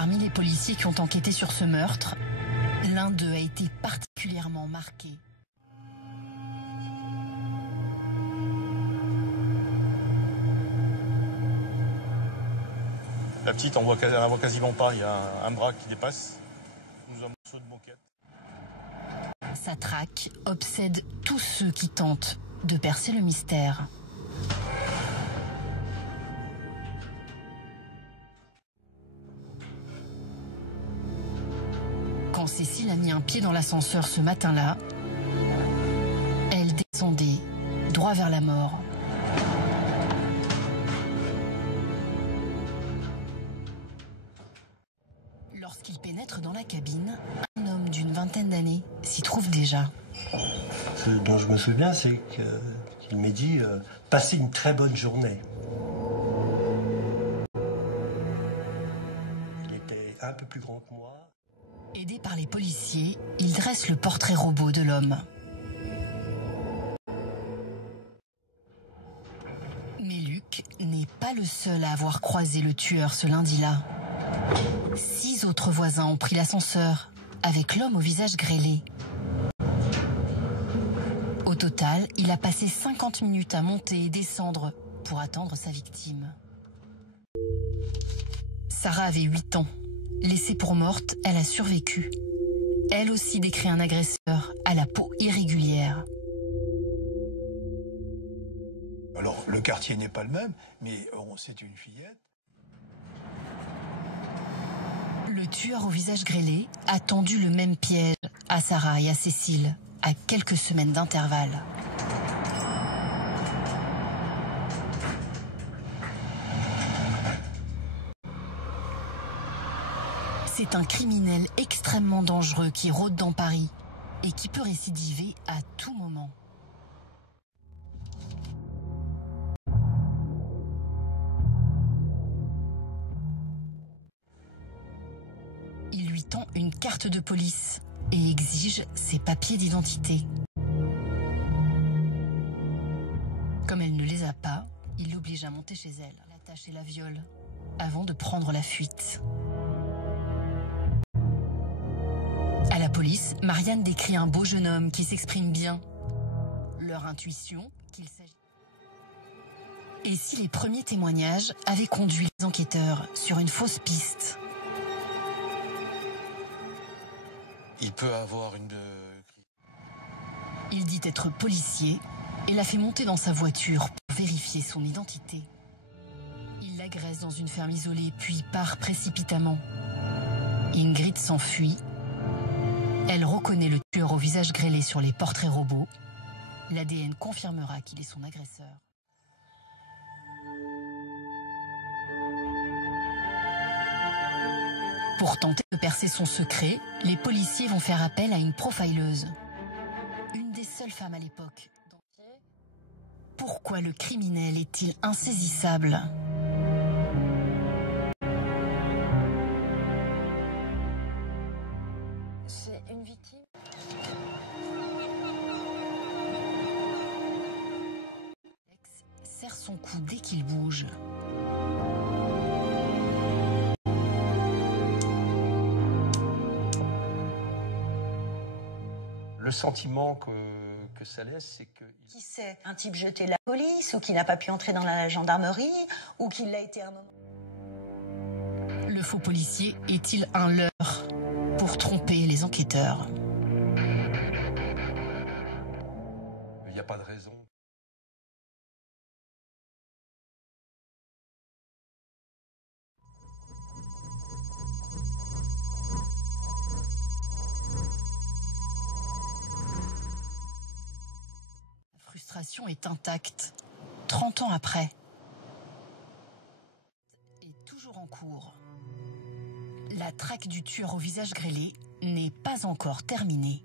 Parmi les policiers qui ont enquêté sur ce meurtre, l'un d'eux a été particulièrement marqué. La petite, on la voit quasiment pas. Il y a un bras qui dépasse. Nous un morceau de banquette. Sa traque obsède tous ceux qui tentent de percer le mystère. Quand Cécile a mis un pied dans l'ascenseur ce matin-là, elle descendait droit vers la mort. Lorsqu'il pénètre dans la cabine, un homme d'une vingtaine d'années s'y trouve déjà. Ce dont je me souviens, c'est qu'il m'a dit « Passez une très bonne journée ». Il était un peu plus grand que moi. Aidé par les policiers, il dresse le portrait robot de l'homme. Mais Luc n'est pas le seul à avoir croisé le tueur ce lundi-là. 6 autres voisins ont pris l'ascenseur avec l'homme au visage grêlé. Au total, il a passé 50 minutes à monter et descendre pour attendre sa victime. Sarah avait 8 ans. Laissée pour morte, elle a survécu. Elle aussi décrit un agresseur à la peau irrégulière. Alors, le quartier n'est pas le même, mais c'est une fillette. Le tueur au visage grêlé a tendu le même piège à Sarah et à Cécile, à quelques semaines d'intervalle. C'est un criminel extrêmement dangereux qui rôde dans Paris et qui peut récidiver à tout moment. Il lui tend une carte de police et exige ses papiers d'identité. Comme elle ne les a pas, il l'oblige à monter chez elle, l'attache et la viole, avant de prendre la fuite. À la police, Marianne décrit un beau jeune homme qui s'exprime bien. Leur intuition qu'il s'agit... Et si les premiers témoignages avaient conduit les enquêteurs sur une fausse piste? Il peut avoir une... Il dit être policier et l'a fait monter dans sa voiture pour vérifier son identité. Il l'agresse dans une ferme isolée puis part précipitamment. Ingrid s'enfuit. Elle reconnaît le tueur au visage grêlé sur les portraits robots. L'ADN confirmera qu'il est son agresseur. Pour tenter de percer son secret, les policiers vont faire appel à une profileuse. Une des seules femmes à l'époque. Pourquoi le criminel est-il insaisissable ? C'est une victime. Alex serre son cou dès qu'il bouge. Le sentiment que ça laisse, c'est que... Qui sait, un type jeté la police, ou qui n'a pas pu entrer dans la gendarmerie, ou qu'il l'a été à un moment. Le faux policier est-il un leurre pour tromper les enquêteurs? Il n'y a pas de raison. La frustration est intacte, 30 ans après. Est toujours en cours. La traque du tueur au visage grêlé n'est pas encore terminée.